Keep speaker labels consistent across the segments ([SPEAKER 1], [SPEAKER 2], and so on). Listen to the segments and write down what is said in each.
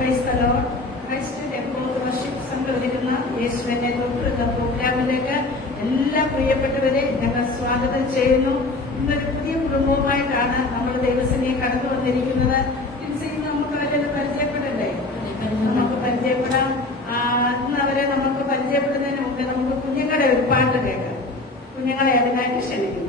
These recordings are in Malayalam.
[SPEAKER 1] ക്രൈസ്റ്റ് എപ്പോൾ വർഷിപ്പ് സംഘം ഒരുക്കുന്ന യേശുവിനെ തൊട്ടുള്ള പ്രോഗ്രാമിലേക്ക് എല്ലാ പ്രിയപ്പെട്ടവരെ ഞങ്ങൾ സ്വാഗതം ചെയ്യുന്നു. ഇന്നൊരു പുതിയ കുടുംബവുമായിട്ടാണ് നമ്മൾ ദൈവസേനയെ കടന്നു വന്നിരിക്കുന്നത്. ജിൻസി, നമുക്ക് അവരെ പരിചയപ്പെടണ്ടേ? നമുക്ക് പരിചയപ്പെടാം. ഇന്ന് അവരെ നമുക്ക് പരിചയപ്പെടുന്നതിന് മുമ്പ് നമുക്ക് കുഞ്ഞുങ്ങളുടെ ഒരു പാട്ട് കേൾക്കാം. കുഞ്ഞുങ്ങളെ അതിനായിട്ട് ക്ഷണിക്കുന്നു.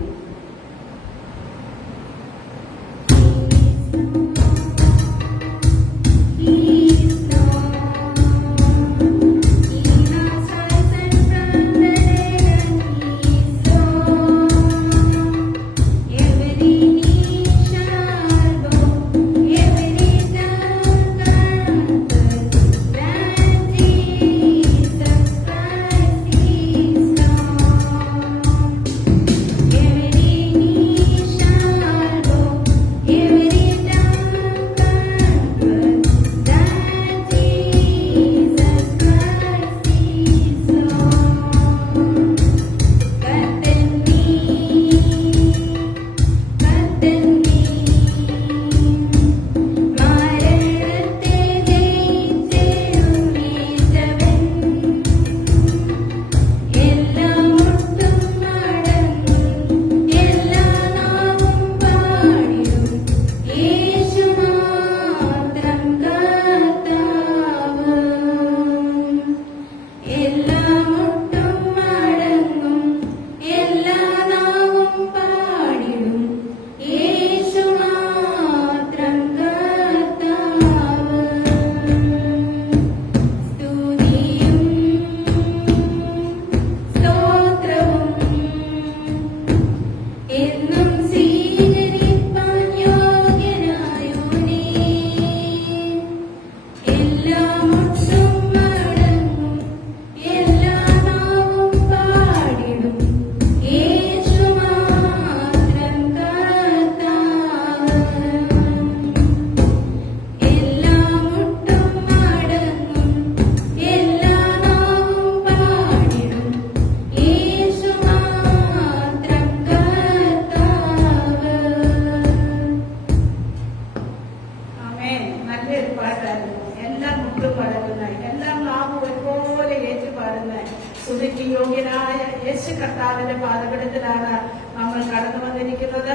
[SPEAKER 2] യേശു
[SPEAKER 1] കർത്താവിന്റെ പാതകടത്തിലാണ് നമ്മൾ കടന്നു വന്നിരിക്കുന്നത്.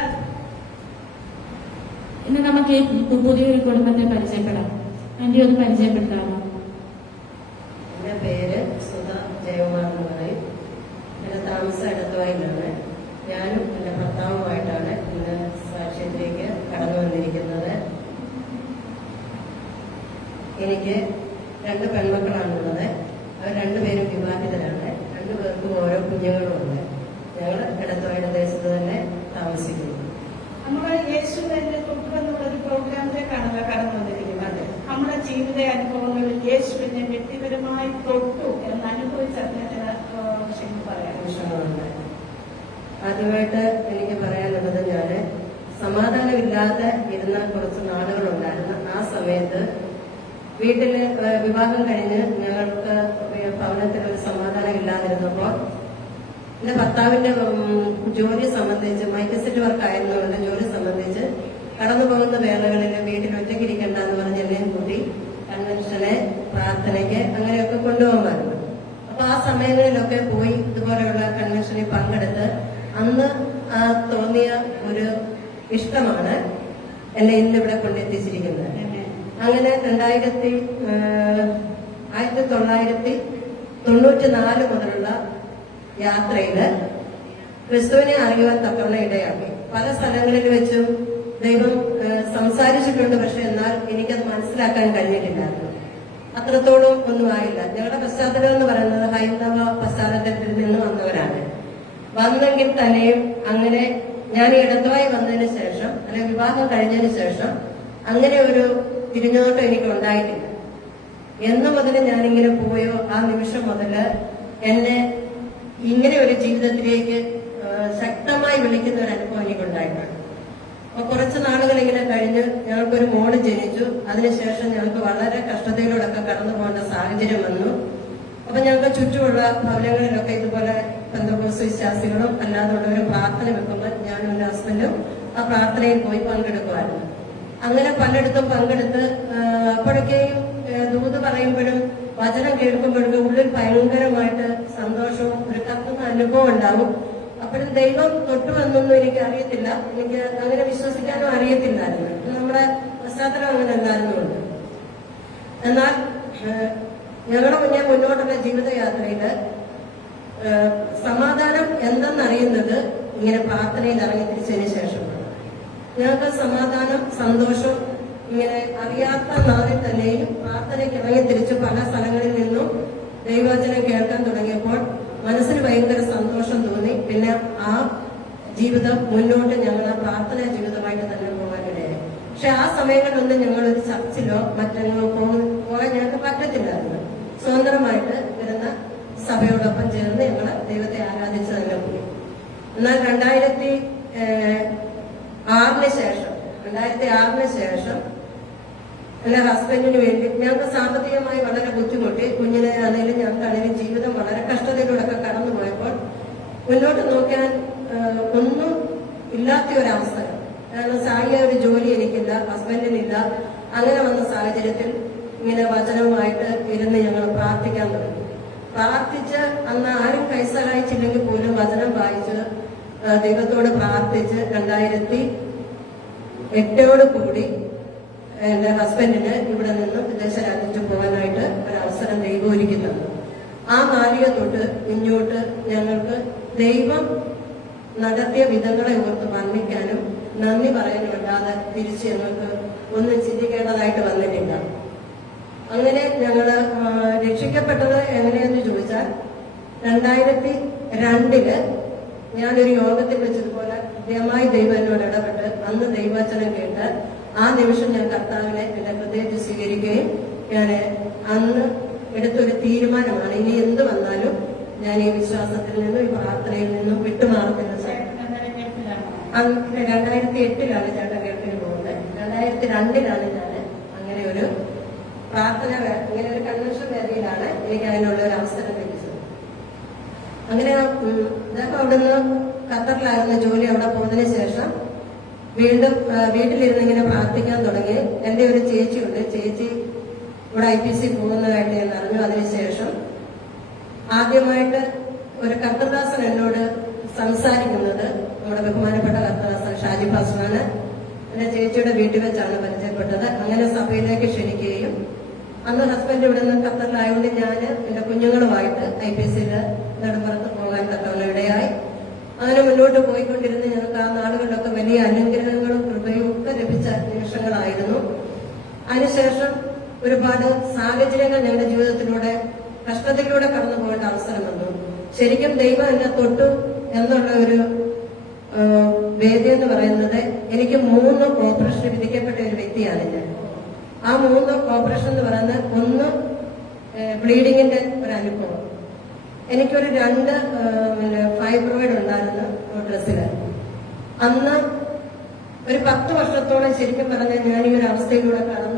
[SPEAKER 3] ഇന്ന് നമുക്ക് പുതിയൊരു കുടുംബത്തെ പരിചയപ്പെടാം. എന്റെ ഒന്ന് പരിചയപ്പെടുത്താമോ?
[SPEAKER 4] എന്റെ പേര് സുധ ജയകുമാർ എന്ന് പറയും. എന്റെ താമസം ഇടത്തുവായിലാണ് ഞാനും എന്റെ ഭർത്താവുമായിട്ടാണ് ഇന്ന് സാക്ഷ്യത്തിലേക്ക് കടന്നു വന്നിരിക്കുന്നത്. എനിക്ക് രണ്ട് പെൺമക്കളാണുള്ളത്. അവർ രണ്ടുപേരും വിവാഹിത കുഞ്ഞുങ്ങളുമുണ്ട് ഞങ്ങൾ ഇടത്തോയുടെ ദേശത്ത് തന്നെ താമസിക്കുന്നു.
[SPEAKER 1] നമ്മൾ യേശുവിന്റെ തൊട്ടുവന്നുള്ള ഒരു പ്രോഗ്രാമിലേക്കാണ് കടന്നു വന്നിരിക്കുന്നത് നമ്മുടെ ജീവിത അനുഭവങ്ങളിൽ യേശുവിനെ വ്യക്തിപരമായി തൊട്ടു എന്ന് അനുഭവിച്ചറിഞ്ഞ ചില വിഷയങ്ങൾ പറയാം.
[SPEAKER 4] നിമിഷങ്ങളുണ്ട് ആദ്യമായിട്ട് എനിക്ക് പറയാനുള്ളത് ഞാൻ സമാധാനമില്ലാതെ ഇരുന്ന കുറച്ച് നാളുകളുണ്ടായിരുന്നു. ആ സമയത്ത് വീട്ടിൽ ഏഹ് വിവാഹം കഴിഞ്ഞ് ഞങ്ങൾക്ക് ഭവനത്തിൽ ഒരു സമാധാനം ഇല്ലാതിരുന്നപ്പോൾ എന്റെ ഭർത്താവിന്റെ ജോലി സംബന്ധിച്ച് മൈക്കസിന്റെ വർക്ക് ആയിരുന്നവരുടെ ജോലി സംബന്ധിച്ച് കടന്നു പോകുന്ന വേളകളിൽ വീട്ടിൽ ഒറ്റയ്ക്കിരിക്കണ്ട എന്ന് പറഞ്ഞ് എന്നെയും കൂട്ടി കൺവെൻഷനെ പ്രാർത്ഥനയ്ക്ക് അങ്ങനെയൊക്കെ കൊണ്ടുപോകാമായിരുന്നു. അപ്പൊ ആ സമയങ്ങളിലൊക്കെ പോയി ഇതുപോലെയുള്ള കൺവെൻഷനിൽ പങ്കെടുത്ത് അന്ന് തോന്നിയ ഒരു ഇഷ്ടമാണ് എന്നെ ഇന്നിവിടെ കൊണ്ടെത്തിച്ചിരിക്കുന്നത്. അങ്ങനെ രണ്ടായിരത്തി ആയിരത്തി തൊള്ളായിരത്തി തൊണ്ണൂറ്റി നാല് മുതലുള്ള യാത്രയിൽ. ക്രിസ്തുവിനെ അറിയുവാൻ തക്കവണ്ണ ഇടയാക്കി. പല സ്ഥലങ്ങളിൽ വെച്ചും ദൈവം സംസാരിച്ചിട്ടുണ്ട് പക്ഷെ എന്നാൽ എനിക്കത് മനസ്സിലാക്കാൻ കഴിഞ്ഞിട്ടില്ലായിരുന്നു. അത്രത്തോളം ഒന്നും ആയില്ല. ഞങ്ങളുടെ പശ്ചാത്തലം എന്ന് പറയുന്നത് ഹൈന്ദവ പശ്ചാത്തലത്തിൽ നിന്ന് വന്നവരാണ്. വന്നെങ്കിൽ തന്നെയും അങ്ങനെ ഞാൻ ഇടത്തുമായി വന്നതിന് ശേഷം അല്ലെങ്കിൽ വിവാഹം കഴിഞ്ഞതിന് ശേഷം അങ്ങനെ ഒരു തിരിഞ്ഞോട്ടം എനിക്ക് ഉണ്ടായിട്ടില്ല. എന്ന് മുതൽ ഞാനിങ്ങനെ പോയോ ആ നിമിഷം മുതൽ എന്നെ ഇങ്ങനെ ഒരു ജീവിതത്തിലേക്ക് ശക്തമായി വിളിക്കുന്ന ഒരു അനുഭവം എനിക്കുണ്ടായിട്ടുണ്ട്. അപ്പൊ കുറച്ച് നാളുകൾ ഇങ്ങനെ കഴിഞ്ഞ് ഞങ്ങൾക്കൊരു മോൾ ജനിച്ചു. അതിനുശേഷം ഞങ്ങൾക്ക് വളരെ കഷ്ടതയിലൂടെയൊക്കെ കടന്നു പോകേണ്ട സാഹചര്യം വന്നു. അപ്പൊ ഞങ്ങൾക്ക് ചുറ്റുമുള്ള ഭവനങ്ങളിലൊക്കെ ഇതുപോലെ ബന്ധുക്കോസ് വിശ്വാസികളും അല്ലാതെയുള്ളവരും പ്രാർത്ഥന വെക്കുമ്പോൾ ഞാനും എന്റെ ഹസ്ബൻഡും ആ പ്രാർത്ഥനയിൽ പോയി പങ്കെടുക്കുമായിരുന്നു. അങ്ങനെ പലയിടത്തും പങ്കെടുത്ത് അപ്പോഴൊക്കെയും ദൂത് പറയുമ്പോഴും വചനം കേൾക്കുമ്പോഴും ഉള്ളിൽ ഭയങ്കരമായിട്ട് സന്തോഷവും ഒരു കത്തുന്ന അനുഭവം ഉണ്ടാവും അപ്പോഴും ദൈവം തൊട്ടുവന്നൊന്നും എനിക്ക് അറിയത്തില്ല. എനിക്ക് അങ്ങനെ വിശ്വസിക്കാനും അറിയത്തില്ലായിരുന്നു. നമ്മുടെ പശ്ചാത്തലം അങ്ങനെ അല്ലായിരുന്നുണ്ട് എന്നാൽ ഞങ്ങളുടെ മുന്നേ മുന്നോട്ടുള്ള ജീവിതയാത്രയിൽ സമാധാനം എന്തെന്നറിയുന്നത് ഇങ്ങനെ പ്രാർത്ഥനയിൽ ഇറങ്ങി തിരിച്ചതിന് ശേഷമാണ്. ഞങ്ങൾക്ക് സമാധാനം സന്തോഷം ഇങ്ങനെ അറിയാത്ത നാളിൽ തന്നെയും പ്രാർത്ഥനയ്ക്ക് ഇറങ്ങി തിരിച്ച് പല സ്ഥലങ്ങളിൽ നിന്നും ദൈവവചനം കേൾക്കാൻ തുടങ്ങിയപ്പോൾ മനസ്സിന് ഭയങ്കര സന്തോഷം തോന്നി. പിന്നെ ആ ജീവിതം മുന്നോട്ട് ഞങ്ങൾ ആ പ്രാർത്ഥന ജീവിതമായിട്ട് തന്നെ പോകാനിടയായി പക്ഷെ ആ സമയങ്ങളിലൊന്നും ഞങ്ങൾ ഒരു ചർച്ചിലോ മറ്റെങ്ങോ പോകു- പോകാൻ ഞങ്ങൾക്ക് പറ്റത്തില്ലായിരുന്നു. സ്വതന്ത്രമായിട്ട് വരുന്ന സഭയോടൊപ്പം ചേർന്ന് ഞങ്ങൾ ദൈവത്തെ ആരാധിച്ച് തന്നെ പോയി. എന്നാൽ രണ്ടായിരത്തി ആറിന് ശേഷം രണ്ടായിരത്തി ആറിന് ശേഷം എന്റെ ഹസ്ബൻഡിന് വേണ്ടി. ഞങ്ങൾക്ക് സാമ്പത്തികമായി വളരെ ബുദ്ധിമുട്ടി. കുഞ്ഞിനെ ആണെങ്കിലും ഞങ്ങൾക്കാണെങ്കിലും ജീവിതം വളരെ കഷ്ടതയിലൂടെയൊക്കെ കടന്നു പോയപ്പോൾ മുന്നോട്ട് നോക്കാൻ ഒന്നും ഇല്ലാത്ത ഒരു അവസരം കാരണം സായിയ ഒരു ജോലി എനിക്കില്ല ഹസ്ബൻഡിനില്ല. അങ്ങനെ വന്ന സാഹചര്യത്തിൽ ഇങ്ങനെ വചനവുമായിട്ട് ഇരുന്ന് ഞങ്ങൾ പ്രാർത്ഥിക്കാൻ തുടങ്ങി. പ്രാർത്ഥിച്ച് അന്ന് ആരും കൈസലായിച്ചില്ലെങ്കിൽ പോലും വചനം വായിച്ച് ദൈവത്തോട് പ്രാർത്ഥിച്ച് രണ്ടായിരത്തി എട്ടോട് കൂടി എന്റെ ഹസ്ബൻഡിന് ഇവിടെ നിന്നും വിദേശ രാജ്യത്ത് പോകാനായിട്ട് ഒരു അവസരം ദൈവം ആ നാലിക തൊട്ട് ഇങ്ങോട്ട് ഞങ്ങൾക്ക് ദൈവം നടത്തിയ വിധങ്ങളെ ഓർത്ത് വർണിക്കാനും നന്ദി പറയാനും അല്ലാതെ തിരിച്ച് ഞങ്ങൾക്ക് ഒന്നും ചിന്തിക്കേണ്ടതായിട്ട് വന്നിട്ടില്ല. അങ്ങനെ ഞങ്ങൾ ആ, രക്ഷിക്കപ്പെട്ടത് എങ്ങനെയെന്ന് ചോദിച്ചാൽ രണ്ടായിരത്തി രണ്ടിൽ ഞാനൊരു യോഗത്തിൽ വെച്ചതുപോലെ കൃത്യമായി ദൈവം എന്നോട് ഇടപെട്ട് അന്ന് ദൈവവചനം കേട്ട് ആ നിമിഷം ഞാൻ കർത്താവിനെ എന്റെ ഹൃദയത്തിൽ സ്വീകരിക്കുകയും ഞാൻ അന്ന് എടുത്തൊരു തീരുമാനമാണ്. ഇനി എന്ത് വന്നാലും ഞാൻ ഈ വിശ്വാസത്തിൽ നിന്നും ഈ പ്രാർത്ഥനയിൽ നിന്നും വിട്ടുമാറത്തില്ല. രണ്ടായിരത്തി എട്ടിലാണ് ചേട്ടൻ കേട്ടിന് പോകുന്നത്. രണ്ടായിരത്തി രണ്ടിലാണ് ഞാൻ അങ്ങനെ ഒരു പ്രാർത്ഥന ഇങ്ങനെ ഒരു കൺവെൻഷൻ വേദിയിലാണ് എനിക്ക് അതിനുള്ള ഒരു അവസരം ലഭിച്ചത്. അങ്ങനെ അവിടെ അവിടുന്ന് ഖത്തറിലായിരുന്ന ജോലി അവിടെ പോകുന്നതിന് ശേഷം വീണ്ടും ആ, വീട്ടിലിരുന്ന് ഇങ്ങനെ പ്രാർത്ഥിക്കാൻ എന്റെ ഒരു ചേച്ചിയുണ്ട്. ചേച്ചി ഇവിടെ ഐ പി സി പോകുന്നതായിട്ട് ഞാൻ അറിഞ്ഞു. അതിനുശേഷം ആദ്യമായിട്ട് ഒരു കർത്തദാസൻ എന്നോട് സംസാരിക്കുന്നത് നമ്മുടെ ബഹുമാനപ്പെട്ട കർത്തദാസൻ ഷാജി ഭാസ്വാണ് എന്റെ ചേച്ചിയുടെ വീട്ടിൽ വെച്ചാണ് പരിചയപ്പെട്ടത്. അങ്ങനെ സഭയിലേക്ക് ക്ഷണിക്കുകയും അന്ന് ഹസ്ബൻഡ് ഇവിടെ നിന്ന് ഖത്തറിലായതുകൊണ്ട് ഞാൻ എന്റെ കുഞ്ഞുങ്ങളുമായിട്ട് ഐ പി സിയിൽ നെടുമ്പുറത്ത് പോകാൻ തക്കവണ്ണ ഇടയായി അങ്ങനെ മുന്നോട്ട് പോയിക്കൊണ്ടിരുന്ന ഞങ്ങൾക്ക് ആ നാടുകളിലൊക്കെ വലിയ അനുഗ്രഹങ്ങളും കൃപയും ഒക്കെ ലഭിച്ച നിമിഷങ്ങളായിരുന്നു. അതിനുശേഷം ഒരുപാട് സാഹചര്യങ്ങൾ ഞങ്ങളുടെ ജീവിതത്തിലൂടെ കഷ്ടത്തിലൂടെ കടന്നു പോകേണ്ട അവസരം വന്നു. ശരിക്കും ദൈവം എന്നെ തൊട്ടു എന്നുള്ള ഒരു വേദി എന്ന് പറയുന്നത് എനിക്ക് മൂന്ന് ഓപ്പറേഷൻ വിധിക്കപ്പെട്ട ഒരു വ്യക്തിയാണ് ഞാൻ. ആ മൂന്ന് ഓപ്പറേഷൻ എന്ന് പറയുന്നത് ഒന്ന് ബ്ലീഡിങ്ങിന്റെ ഒരു അനുഭവം. എനിക്കൊരു രണ്ട് ഫൈബ്രോയിഡ് ഉണ്ടായിരുന്നു ഡ്രസ്സിൽ അന്ന് ഒരു പത്ത് വർഷത്തോളം ശരിക്കും പറഞ്ഞാൽ ഞാൻ ഈ ഒരു അവസ്ഥയിലൂടെ കടന്നു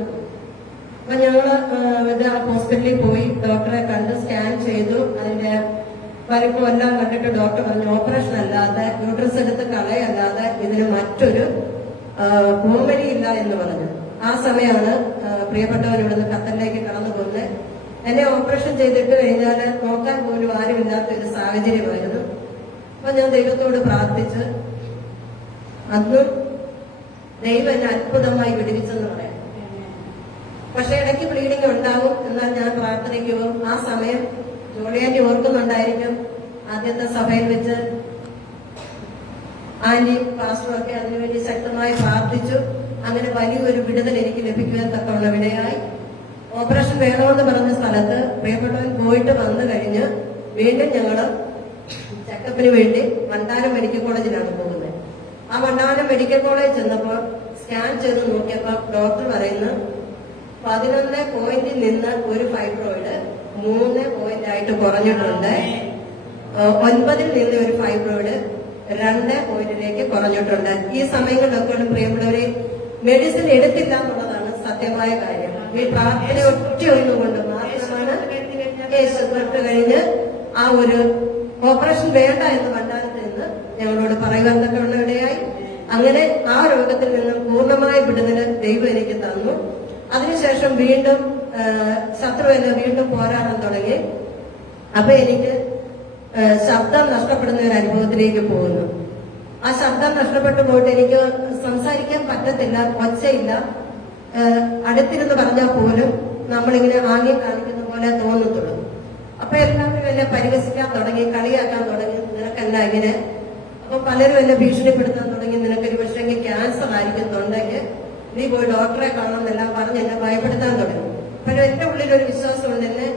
[SPEAKER 4] അപ്പൊ ഞങ്ങൾ ഹോസ്പിറ്റലിൽ പോയി ഡോക്ടറെ കണ്ട് സ്കാൻ ചെയ്തു. അതിന്റെ വലിപ്പം എല്ലാം കണ്ടിട്ട് ഡോക്ടർ പറഞ്ഞു ഓപ്പറേഷൻ അല്ലാതെ യൂട്രസ് എടുത്ത് കളയല്ലാതെ ഇതിന് മറ്റൊരു ഇല്ല എന്ന് പറഞ്ഞു. ആ സമയമാണ് പ്രിയപ്പെട്ടവർ ഇവിടുന്ന് ഖത്തറിലേക്ക് കടന്നു പോകുന്നത്. എന്നെ ഓപ്പറേഷൻ ചെയ്തിട്ട് കഴിഞ്ഞാൽ നോക്കാൻ പോലും ആരുമില്ലാത്ത ഒരു സാഹചര്യമായിരുന്നു. അപ്പൊ ഞാൻ ദൈവത്തോട് പ്രാർത്ഥിച്ച് അന്നും ദൈവം എന്നെ അത്ഭുതമായി വിടുവിച്ചെന്ന് പറയാം. പക്ഷെ ഇടയ്ക്ക് ബ്ലീഡിംഗ് ഉണ്ടാവും എന്നാൽ ഞാൻ പ്രാർത്ഥനയ്ക്കുമോ ആ സമയം ജോളിയാന്റി ഓർക്കുന്നുണ്ടായിരിക്കും. ആദ്യത്തെ സഭയിൽ വെച്ച് ആന്റി പാസ്റ്ററും ഒക്കെ അതിനുവേണ്ടി ശക്തമായി പ്രാർത്ഥിച്ചു. അങ്ങനെ വലിയൊരു വിടുതൽ എനിക്ക് ലഭിക്കുവാൻ തക്കമുള്ള വിടയായി ഓപ്പറേഷൻ വേണമെന്ന് പറഞ്ഞ സ്ഥലത്ത് പ്രിയപ്പെട്ടവൻ പോയിട്ട് വന്നു കഴിഞ്ഞ് വീണ്ടും ഞങ്ങൾ ചെക്കപ്പിന് വേണ്ടി മണ്ടാനം മെഡിക്കൽ കോളേജിലാണ് പോകുന്നത്. ആ മണ്ടാനം മെഡിക്കൽ കോളേജ് ചെന്നപ്പോൾ സ്കാൻ ചെയ്ത് നോക്കിയപ്പോൾ ഡോക്ടർ പറയുന്നു പതിനൊന്ന് പോയിന്റിൽ നിന്ന് ഒരു ഫൈബ്രോയിഡ് മൂന്ന് പോയിന്റ് ആയിട്ട് കുറഞ്ഞിട്ടുണ്ട്. ഒൻപതിൽ നിന്ന് ഒരു ഫൈബ്രോയിഡ് രണ്ട് പോയിന്റിലേക്ക് കുറഞ്ഞിട്ടുണ്ട്. ഈ സമയങ്ങളിലൊക്കെ പ്രിയമുള്ളവരെ മെഡിസിൻ എടുത്തില്ല എന്നുള്ളതാണ് സത്യമായ കാര്യം. ഈ പ്രാർത്ഥന ഒറ്റ ഒന്നുകൊണ്ട് മാത്രമാണ് കേസ് കഴിഞ്ഞ് ആ ഒരു ഓപ്പറേഷൻ വേണ്ട എന്ന് വണ്ടാനത്തിൽ നിന്ന് ഞങ്ങളോട് പറയുവാൻ തക്കവണ്ണ ഇടയായി. അങ്ങനെ ആ രോഗത്തിൽ നിന്നും പൂർണമായ വിടുതൽ ദൈവം എനിക്ക് തന്നു. അതിനുശേഷം വീണ്ടും ശത്രു എന്നെ വീണ്ടും പോരാടാൻ തുടങ്ങി. അപ്പൊ എനിക്ക് ശബ്ദം നഷ്ടപ്പെടുന്ന ഒരു അനുഭവത്തിലേക്ക് പോകുന്നു. ആ ശബ്ദം നഷ്ടപ്പെട്ടു പോയിട്ട് എനിക്ക് സംസാരിക്കാൻ പറ്റത്തില്ല ഒച്ചയില്ല. അടുത്തിരുന്ന് പറഞ്ഞാൽ പോലും നമ്മളിങ്ങനെ വാങ്ങി കാണിക്കുന്ന പോലെ തോന്നത്തുള്ളൂ. അപ്പൊ എല്ലാവരും എന്നെ പരിഹസിക്കാൻ തുടങ്ങി കളിയാക്കാൻ തുടങ്ങി. നിനക്കല്ല ഇങ്ങനെ. അപ്പൊ പലരും എന്നെ ഭീഷണിപ്പെടുത്താൻ തുടങ്ങി. നിനക്കൊരു പക്ഷേ ക്യാൻസർ ആയിരിക്കും തൊണ്ടയ്ക്ക് നീ പോയി ഡോക്ടറെ കാണണം കാണണമെന്നെല്ലാം പറഞ്ഞ് എന്നെ ഭയപ്പെടുത്താൻ തുടങ്ങി. പക്ഷെ എന്റെ ഉള്ളിൽ ഒരു വിശ്വാസമുണ്ട് എന്നെ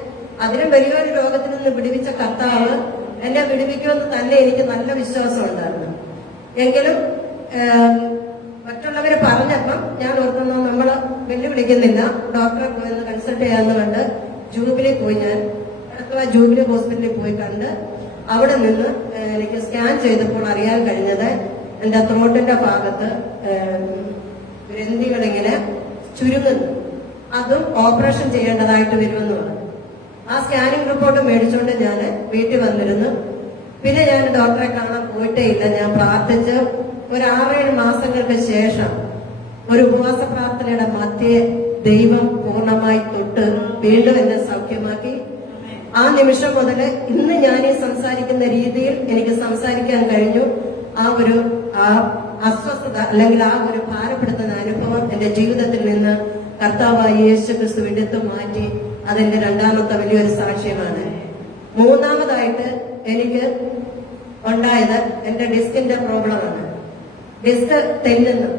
[SPEAKER 4] അതിലും വലിയൊരു രോഗത്തിൽ നിന്ന് വിടുവിച്ച കർത്താവ് എന്നെ വിടുവിക്കുമെന്ന് തന്നെ എനിക്ക് നല്ല വിശ്വാസം ഉണ്ടായിരുന്നു. എങ്കിലും മറ്റുള്ളവരെ പറഞ്ഞപ്പം ഞാൻ ഓർക്കുന്നു നമ്മൾ വെല്ലുവിളിക്കുന്നില്ല. ഡോക്ടറെ പോയി കൺസൾട്ട് ചെയ്യാന്ന് കണ്ട് ജൂബിലി പോയി ഞാൻ അടുത്തുള്ള ജൂബിലി ഹോസ്പിറ്റലിൽ പോയി കണ്ട് അവിടെ നിന്ന് എനിക്ക് സ്കാൻ ചെയ്തപ്പോൾ അറിയാൻ കഴിഞ്ഞത് എന്റെ ത്രോട്ടിന്റെ ഭാഗത്ത് ഗ്രന്ഥികളിങ്ങനെ ചുരുങ്ങുന്നു. അതും ഓപ്പറേഷൻ ചെയ്യേണ്ടതായിട്ട് വരുമെന്ന് പറഞ്ഞു ആ സ്കാനിങ് റിപ്പോർട്ട് മേടിച്ചുകൊണ്ട് ഞാൻ വീട്ടിൽ വന്നിരുന്നു. പിന്നെ ഞാൻ ഡോക്ടറെ കാണാൻ പോയിട്ടേ ഇല്ല. ഞാൻ പ്രാർത്ഥിച്ച് ഒരു ആറേഴ് മാസങ്ങൾക്ക് ശേഷം ഒരു ഉപവാസ പ്രാർത്ഥനയുടെ മധ്യേ ദൈവം പൂർണമായി തൊട്ട് വീണ്ടും എന്നെ സൗഖ്യമാക്കി. ആ നിമിഷം മുതൽ ഇന്ന് ഞാൻ ഈ സംസാരിക്കുന്ന രീതിയിൽ എനിക്ക് സംസാരിക്കാൻ കഴിഞ്ഞു. ആ ഒരു ആ അസ്വസ്ഥത അല്ലെങ്കിൽ ആ ഒരു ഭാരപ്പെടുത്തുന്ന എന്റെ ജീവിതത്തിൽ നിന്ന് കർത്താവായ യേശു ക്രിസ്തു എടുത്തു മാറ്റി അതെന്റെ രണ്ടാമത്തെ വലിയൊരു സാക്ഷ്യമാണ്. മൂന്നാമതായിട്ട് എനിക്ക് ഉണ്ടായത് എന്റെ ഡിസ്കിന്റെ പ്രോബ്ലമാണ്. ഡിസ്ക് തെല്ലുന്നു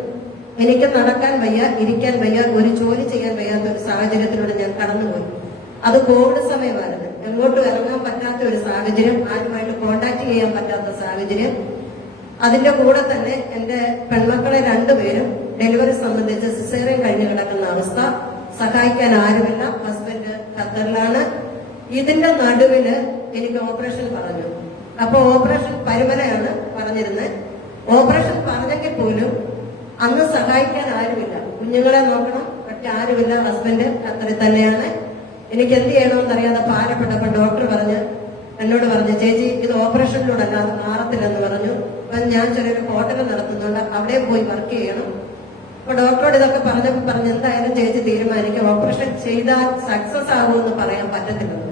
[SPEAKER 4] എനിക്ക് നടക്കാൻ വയ്യ ഇരിക്കാൻ വയ്യ ഒരു ജോലി ചെയ്യാൻ വയ്യാത്ത ഒരു സാഹചര്യത്തിലൂടെ ഞാൻ കടന്നുപോയി. അത് കോവിഡ് സമയമായിരുന്നു. എങ്ങോട്ടും ഇറങ്ങാൻ പറ്റാത്ത ഒരു സാഹചര്യം ആരുമായിട്ട് കോണ്ടാക്ട് ചെയ്യാൻ പറ്റാത്ത സാഹചര്യം. അതിന്റെ കൂടെ തന്നെ എന്റെ പെൺമക്കളെ രണ്ടുപേരും ഡെലിവറി സംബന്ധിച്ച് സിസേറിയൻ കഴിഞ്ഞു കിടക്കുന്ന അവസ്ഥ സഹായിക്കാൻ ആരുമില്ല. ഹസ്ബൻഡ് ഖത്തറിലാണ്. ഇതിന്റെ നടുവിൽ എനിക്ക് ഓപ്പറേഷൻ പറഞ്ഞു. അപ്പൊ ഓപ്പറേഷൻ പരുമലയാണ് പറഞ്ഞിരുന്നത് ഓപ്പറേഷൻ പറഞ്ഞെങ്കിൽ പോലും അന്ന് സഹായിക്കാൻ ആരുമില്ല. കുഞ്ഞുങ്ങളെ നോക്കണം. മറ്റാരുമില്ല ഹസ്ബൻഡ് ഖത്തറിൽ തന്നെയാണ്. എനിക്ക് എന്ത് ചെയ്യണമെന്ന് അറിയാതെ ഭാരപ്പെട്ടപ്പോ ഡോക്ടർ പറഞ്ഞ് എന്നോട് പറഞ്ഞു ചേച്ചി ഇത് ഓപ്പറേഷനിലൂടെ അല്ലാതെ മാറത്തില്ലെന്ന് പറഞ്ഞു. അപ്പൊ ഞാൻ ചെറിയൊരു ഹോട്ടൽ നടത്തുന്നുണ്ട്. അവിടെ പോയി വർക്ക് ചെയ്യണം. അപ്പൊ ഡോക്ടറോട് ഇതൊക്കെ പറഞ്ഞപ്പോ പറഞ്ഞ് എന്തായാലും ചേച്ചി തീരുമാനിക്കും. ഓപ്പറേഷൻ ചെയ്താൽ സക്സസ് ആകുമെന്ന് പറയാൻ പറ്റത്തില്ലെന്ന്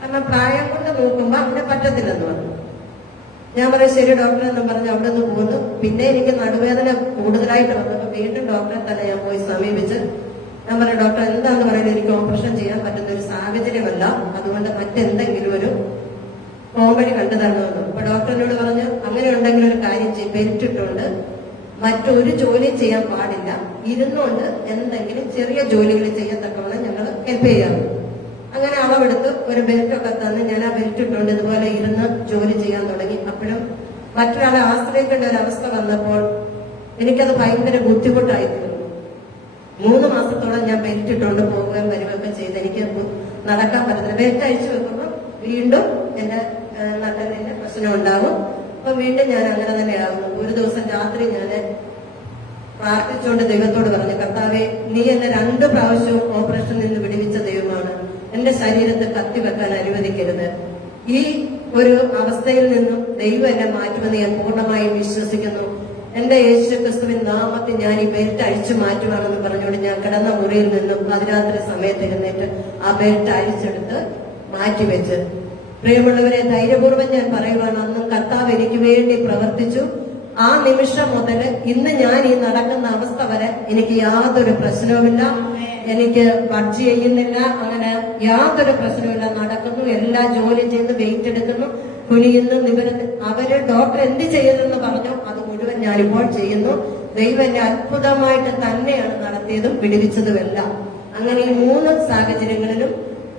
[SPEAKER 4] കാരണം പ്രായം കൊണ്ട് നോക്കുമ്പോ അങ്ങനെ പറ്റത്തില്ലെന്ന് പറഞ്ഞു. ഞാൻ പറയും ശരി ഡോക്ടർ എന്ന് പറഞ്ഞ് അവിടെ നിന്ന് പോന്നു. പിന്നെ എനിക്ക് നടുവേദന കൂടുതലായിട്ട് വന്നപ്പോ വീണ്ടും ഡോക്ടറെ തന്നെ ഞാൻ പോയി സമീപിച്ച്. ഞാൻ പറഞ്ഞു ഡോക്ടർ എന്താന്ന് പറയുന്നത്? എനിക്ക് ഓപ്പറേഷൻ ചെയ്യാൻ പറ്റുന്ന ഒരു സാഹചര്യമല്ല. അതുകൊണ്ട് മറ്റെന്തെങ്കിലും ഒരു കോമഡി കണ്ടു തരണമെന്ന് അപ്പൊ ഡോക്ടറിനോട് പറഞ്ഞു അങ്ങനെ ഉണ്ടെങ്കിൽ ഒരു കാര്യം ചെയ്യും. ബെൽറ്റ് ഇട്ടുണ്ട് മറ്റൊരു ജോലി ചെയ്യാൻ പാടില്ല. ഇരുന്നുകൊണ്ട് എന്തെങ്കിലും ചെറിയ ജോലികൾ ചെയ്യത്തക്കവണ്ണം ഞങ്ങൾ ഹെൽപ്പ് ചെയ്യാറ് അങ്ങനെ അളവെടുത്ത് ഒരു ബെൽറ്റ് ഒക്കെ തന്ന് ഞാൻ ആ ബെൽറ്റ് ഇട്ടുകൊണ്ട് ഇതുപോലെ ഇരുന്ന് ജോലി ചെയ്യാൻ തുടങ്ങി. അപ്പോഴും മറ്റൊരാളെ ആശ്രയിക്കേണ്ട ഒരു അവസ്ഥ വന്നപ്പോൾ എനിക്കത് ഭയങ്കര ബുദ്ധിമുട്ടായി മൂന്ന് മാസത്തോളം ഞാൻ ബെൽറ്റ് ഇട്ടുകൊണ്ട് പോവുകയും വരികയൊക്കെ ചെയ്ത് എനിക്ക് നടക്കാൻ പറ്റുന്നില്ല ബെൽറ്റ് അഴിച്ചു വെക്കുമ്പോൾ വീണ്ടും എന്റെ നട്ടലിന്റെ പ്രശ്നം ഉണ്ടാകും അപ്പൊ വീണ്ടും ഞാൻ അങ്ങനെ തന്നെ ആകുന്നു ഒരു ദിവസം രാത്രി ഞാൻ പ്രാർത്ഥിച്ചുകൊണ്ട് ദൈവത്തോട് പറഞ്ഞു കർത്താവെ നീ എന്നെ രണ്ട് പ്രാവശ്യവും ഓപ്പറേഷനിൽ നിന്ന് വിടിവിച്ച ദൈവമാണ്. എന്റെ ശരീരത്തെ കത്തിവെക്കാൻ അനുവദിക്കരുത്. ഈ ഒരു അവസ്ഥയിൽ നിന്നും ദൈവം എന്നെ മാറ്റുമെന്ന് ഞാൻ പൂർണമായും വിശ്വസിക്കുന്നു. എന്റെ യേശു ക്രിസ്തുവിൻ നാമത്തിൽ ഞാൻ ഈ ബെൽറ്റ് അഴിച്ചു മാറ്റുവാണെന്ന് പറഞ്ഞുകൊണ്ട് ഞാൻ കിടന്ന മുറിയിൽ നിന്നും പതിനാത്തര സമയത്ത് ഇരുന്നേറ്റ് ആ ബെൽറ്റ് അഴിച്ചെടുത്ത് മാറ്റിവെച്ച് പ്രിയമുള്ളവരെ ധൈര്യപൂർവം ഞാൻ പറയുവാണ് അന്നും കർത്താവ് എനിക്ക് വേണ്ടി പ്രവർത്തിച്ചു. ആ നിമിഷം മുതൽ ഇന്ന് ഞാൻ ഈ നടക്കുന്ന അവസ്ഥ വരെ എനിക്ക് യാതൊരു പ്രശ്നവുമില്ല. എനിക്ക് വർക്ക് ചെയ്യുന്നില്ല. അങ്ങനെ യാതൊരു പ്രശ്നവുമില്ല. നടക്കുന്നു. എല്ലാ ജോലി ചെയ്ത് വെയിറ്റ് എടുക്കുന്നു. കുനിയുന്നു. നിവരുന്നു അവർ ഡോക്ടർ എന്ത് ചെയ്യുന്നെന്ന് പറഞ്ഞു അത് മുഴുവൻ ഞാനിപ്പോൾ ചെയ്യുന്നു. ദൈവം എന്നെ അത്ഭുതമായിട്ട് തന്നെയാണ് നടത്തിയതും പിടിവിച്ചതുമെല്ലാം അങ്ങനെ ഈ മൂന്ന് സാഹചര്യങ്ങളിലും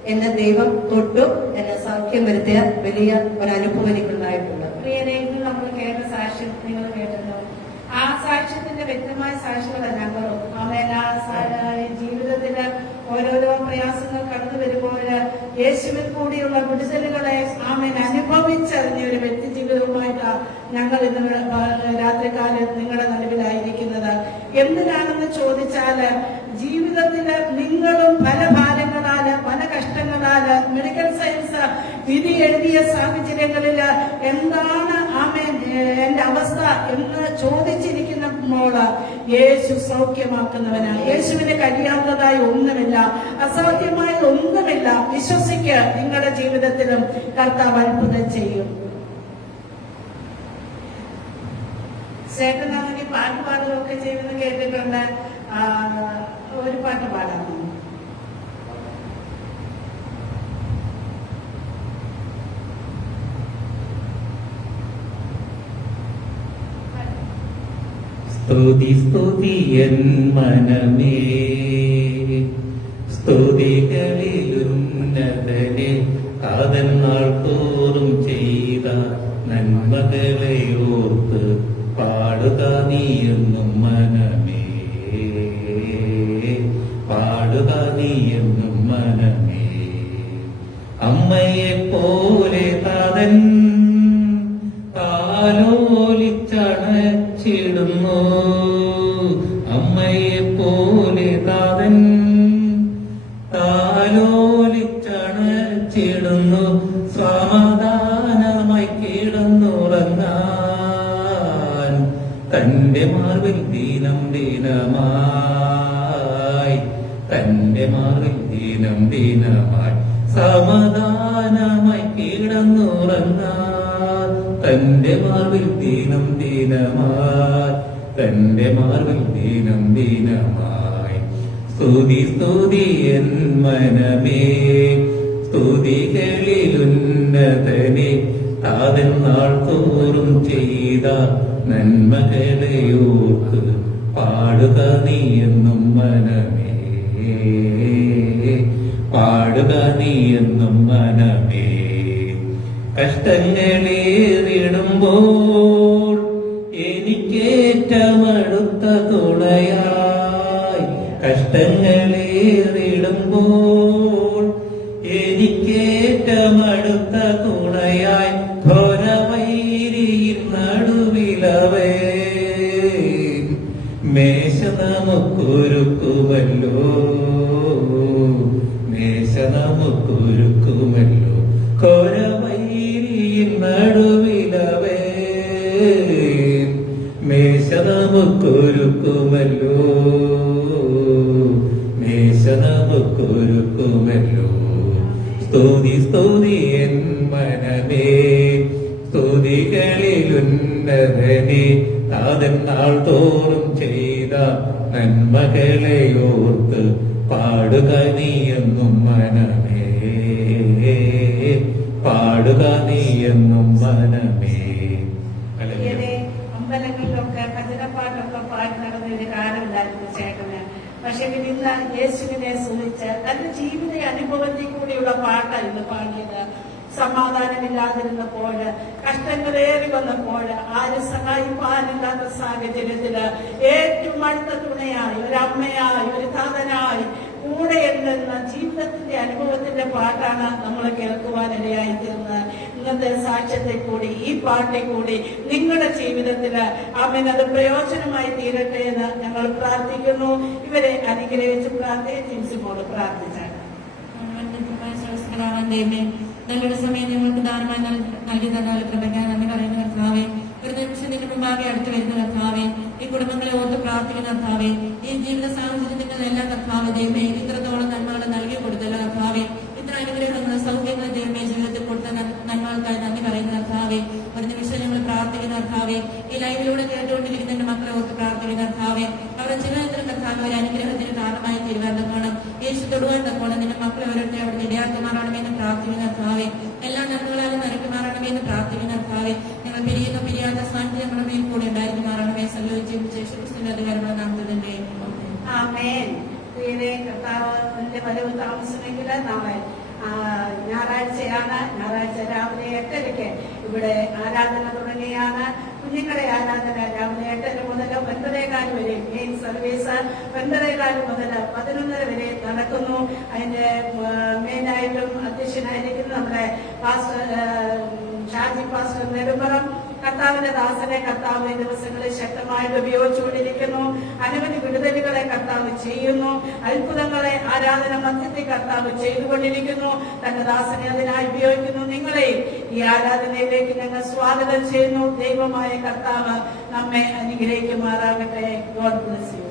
[SPEAKER 4] എന്നെ ദൈവം തൊട്ടു എന്നെ സൗഖ്യം വരുത്തിയ വലിയ ഒരു അനുഭവം എനിക്കുണ്ടായിട്ടുണ്ട്
[SPEAKER 2] നമ്മൾ കേട്ട സാക്ഷ്യം നിങ്ങൾ കേട്ടല്ലോ ആ സാക്ഷ്യത്തിന്റെ വ്യക്തമായ സാക്ഷ്യങ്ങളല്ല ഞങ്ങളും ജീവിതത്തിലെ ഓരോരോ പ്രയാസങ്ങൾ കടന്നു വരുമ്പോൾ യേശുവിൽ കൂടിയുള്ള വിടുതലുകളെ ആമേൻ അനുഭവിച്ചറിഞ്ഞ ഒരു വ്യക്തി ജീവിതവുമായിട്ടാണ് ഞങ്ങൾ ഇന്ന് രാത്രികാലം നിങ്ങളുടെ നടുവിലായിരിക്കുന്നത്. എന്തിനാണെന്ന് ചോദിച്ചാൽ ജീവിതത്തിൽ നിങ്ങളും പല എന്നാൽ മെഡിക്കൽ സയൻസ് വിധി എഴുതിയ സാഹചര്യങ്ങളിൽ എന്താണ് ഏഹ്, എന്റെ അവസ്ഥ എന്ന് ചോദിച്ചിരിക്കുന്ന മോൾ യേശു സൗഖ്യമാക്കുന്നവനാണ് യേശുവിന് കഴിയാത്തതായി ഒന്നുമില്ല അസാധ്യമായ ഒന്നുമില്ല. വിശ്വസിക്ക് നിങ്ങളുടെ ജീവിതത്തിലും കർത്താവ് അത്ഭുതം ചെയ്യും. ചേട്ടനാണെങ്കിൽ പാട്ട് പാടുകയൊക്കെ കേട്ടിട്ടുണ്ട്. ഒരു പാട്ട് പാടാമോ
[SPEAKER 5] സ്തുതി സ്തുതി എൻ മനമേ. സ്തുതികളിലുന്നതനെ കാതന്നാൾ തോറും സമാധാനമായി കിടന്നുറങ്ങാൻ തന്റെ മാർവിൽ ദീനം ദീനമായി തന്റെ മാർവിൽ ദീനം ദീനമായി. സ്തുതി സ്തുതി എൻ മനമേ സ്തുതികളിലുന്നതനെ താതൻ നാൾ തോറും ചെയ്ത നന്മകളെയോർക്ക് പാടുക നീ എന്നും മനമേ. പാടുക നീ എന്നും മനമേ. കഷ്ടങ്ങളേറിടുമ്പോൾ എനിക്കേറ്റമടുത്ത തുണയായി കഷ്ടങ്ങളേറിടുമ്പോൾ എനിക്കേറ്റമടുത്ത സ്തുതികളിലുന്നതനെ താതൻ നാൾ തോറും ചെയ്ത നന്മകളെ ഓർത്ത് പാടുക നീയെന്നും മനമേ. പാടുക നീയെന്നും മനമേ.
[SPEAKER 2] അമ്പലങ്ങളിലൊക്കെ ഭജനപ്പാട്ടൊക്കെ പാടി നടന്നൊരു കാലമില്ലായിരുന്നു ചേട്ടന്. പക്ഷെ പിന്നെ ഇന്ന് യേശുവിനെ സ്തുതിച്ച് തന്റെ ജീവിത അനുഭവത്തിൽ കൂടിയുള്ള പാട്ടാണ് ഇന്ന് പാടിയത്. സമാധാനമില്ലാതിരുന്നപ്പോൾ കഷ്ടങ്ങളേറി വന്നപ്പോൾ ആരും സഹായിപ്പാനില്ലാത്ത സാഹചര്യത്തിൽ ഏറ്റവും അടുത്ത തുണയായി ഒരു അമ്മയായി ഒരു താതനായി കൂടെ എന്ന ജീവിതത്തിന്റെ അനുഭവത്തിന്റെ പാട്ടാണ് നമ്മൾ കേൾക്കുവാനിടയായി തീർന്നത്. ഇന്നത്തെ സാക്ഷ്യത്തെ കൂടി ഈ പാട്ടെ കൂടി നിങ്ങളുടെ ജീവിതത്തിൽ അമ്മനത് അത് പ്രയോജനമായി തീരട്ടെ എന്ന് ഞങ്ങൾ പ്രാർത്ഥിക്കുന്നു. ഇവരെ അനുഗ്രഹിച്ച് പ്രാർത്ഥിച്ച് ജിംസിമോട് പ്രാർത്ഥിച്ചാണ്
[SPEAKER 3] ദൈവമേ നല്ലൊരു സമയം ഞങ്ങൾക്ക് ദാനമായി നൽ- നൽകി തന്നാൽ കൃപയ്ക്കാൻ നന്ദി പറയുന്ന കർത്താവേ. ഒരു നിമിഷം നിന്റെ മുമ്പാകെ അടുത്ത് വരുന്ന കർത്താവേ. ഈ കുടുംബങ്ങളെ ഓർത്ത് പ്രാർത്ഥിക്കുന്ന കർത്താവേ. ഈ ജീവിത സാഹചര്യങ്ങളെല്ലാം കർത്താവേ ദൈവമേ ഇത്രത്തോളം നന്മകൾ നൽകി കൊടുത്തല്ലോ കർത്താവേ ഇത്ര അനുഗ്രഹങ്ങൾ സൗഖ്യങ്ങൾ ദൈവമേ ജീവിതത്തിൽ കൊടുത്ത നൻ- നന്മകൾക്കായി നന്ദി പറയുന്ന കർത്താവേ ഒരു നിമിഷം ഞങ്ങൾ പ്രാർത്ഥിക്കുന്ന കർത്താവേ ഈ ലൈവിലൂടെ കേട്ടുകൊണ്ടിരിക്കുന്ന എന്റെ മക്കളെ ഓർത്ത് പ്രാർത്ഥിക്കുന്ന കർത്താവേ അവരുടെ ചിലതരം കർത്താവ് ഒരു അനുഗ്രഹത്തിന് കാരണമായി തീരുവാൻ തക്കോണം യേശു തൊടുവാൻ തക്കോണം നിന്റെ മക്കളെ ഓരോരുത്തരെ അവിടെ ഇടയാക്കുമാറാണമെന്ന് പ്രാർത്ഥിക്കുന്ന കർത്താവേ എല്ലാ നന്മകളാലും നിരക്കുമാറണമെന്ന് പ്രാർത്ഥിക്കുന്ന കർത്താവേ ഞങ്ങൾ പിരിയുന്ന പിരിയാത്ത സ്ഥാനത്ത് ഞങ്ങളുടെ മേൽ കൂടെ ഉണ്ടായിരിക്കുമാറണമേ സല്ലോചിച്ച് യേശു ക്രിസ്തുവിന്റെ അധികാരമുള്ള നാമത്തിൽ തന്നെ
[SPEAKER 2] ആമേൻ പ്രിയരെ കർത്താവിന്റെ വരവ് താമസമെങ്കിൽ നാളെ ആ, ഞായറാഴ്ചയാണ് ഞായറാഴ്ച രാവിലെ എട്ടരയ്ക്ക് ഇവിടെ ആരാധന തുടങ്ങിയാണ്. കുഞ്ഞുങ്ങളെ ആരാധന രാവിലെ എട്ടര മുതൽ ഒൻപതേകാൽ വരെ മെയിൻ സർവീസ് ഒൻപതേകാൽ മുതൽ പതിനൊന്നര വരെ നടക്കുന്നു. അതിന്റെ മെയിനായിട്ടും അധ്യക്ഷനായിരിക്കുന്ന നമ്മുടെ ഷാജി പാസ്റ്റർ നെടുമ്പറം കർത്താവിന്റെ ദാസനെ കർത്താവ് ദിവസങ്ങളിൽ ശക്തമായിട്ട് ഉപയോഗിച്ചുകൊണ്ടിരിക്കുന്നു. അനവധി വിടുതലുകളെ കർത്താവ് ചെയ്യുന്നു. അത്ഭുതങ്ങളെ ആരാധന മധ്യത്തിൽ കർത്താവ് ചെയ്തുകൊണ്ടിരിക്കുന്നു. തന്റെ ദാസനെ അതിനായി ഉപയോഗിക്കുന്നു. നിങ്ങളെ ഈ ആരാധനയിലേക്ക് ഞങ്ങൾ സ്വാഗതം ചെയ്യുന്നു. ദൈവമായ കർത്താവ് നമ്മെ അനുഗ്രഹിക്കുമാറാകട്ടെ. God bless you.